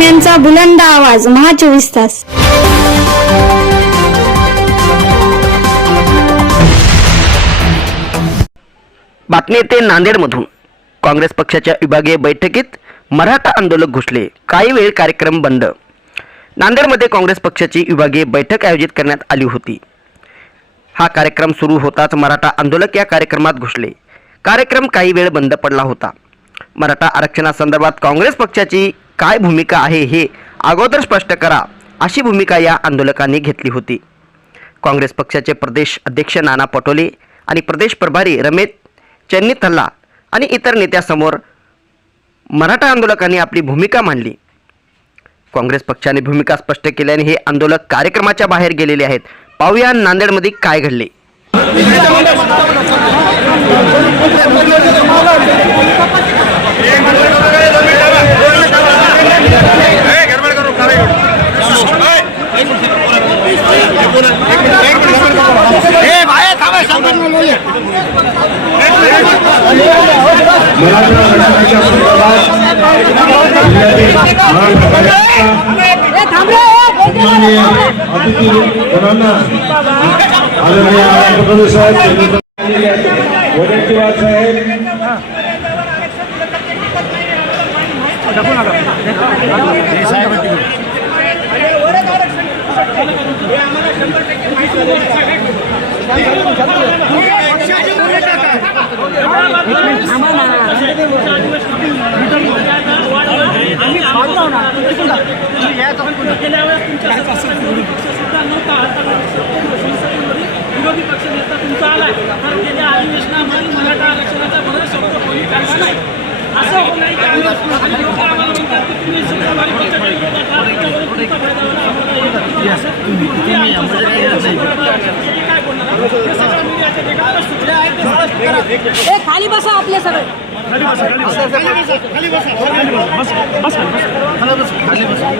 बातम्यांचा बुलंद आवाज महा 24 तास. बातमी येते नांदेडमधून. काँग्रेस पक्षाच्या विभागीय बैठकीत मराठा आंदोलक घुसले, काही वेळ कार्यक्रम बंद. नांदेडमध्ये काँग्रेस पक्षाची विभागीय बैठक आयोजित करण्यात आली होती. हा कार्यक्रम सुरू होताच मराठा आंदोलक या कार्यक्रमात घुसले. कार्यक्रम काही वेळ बंद पडला होता. मराठा आरक्षणासंदर्भात काँग्रेस पक्षाची काय भूमिका आहे हे अगोदर स्पष्ट करा, अशी भूमिका या आंदोलकांनी घेतली होती. काँग्रेस पक्षाचे प्रदेश अध्यक्ष नाना पटोले आणि प्रदेश प्रभारी रमेश चन्नीथल्ला आणि इतर नेत्यासमोर मराठा आंदोलकांनी आपली भूमिका मांडली. काँग्रेस पक्षाने भूमिका स्पष्ट केल्याने हे आंदोलक कार्यक्रमाच्या बाहेर गेलेले आहेत. पाहूया नांदेडमध्ये काय घडले. विरोधी पक्ष नेता तुमचा आलाय तर गेल्या अधिवेशनामध्ये मराठा आरक्षणाचा बराच शब्द कोणी काढला नाही. असं होणार आणि लोक आम्हाला म्हणतात की तुम्ही सत्ताधारी पक्षाच्या विरोधात आहात, त्याच्यावर तुमचा फायदा होणार आम्हाला काय बोलणार. हे सगळं मीडियाच्या ठिकाणी सुचले आहेत ते सगळं करा. खाली बसा आपले सगळे खाली बसा खाली बसा खाली बसा.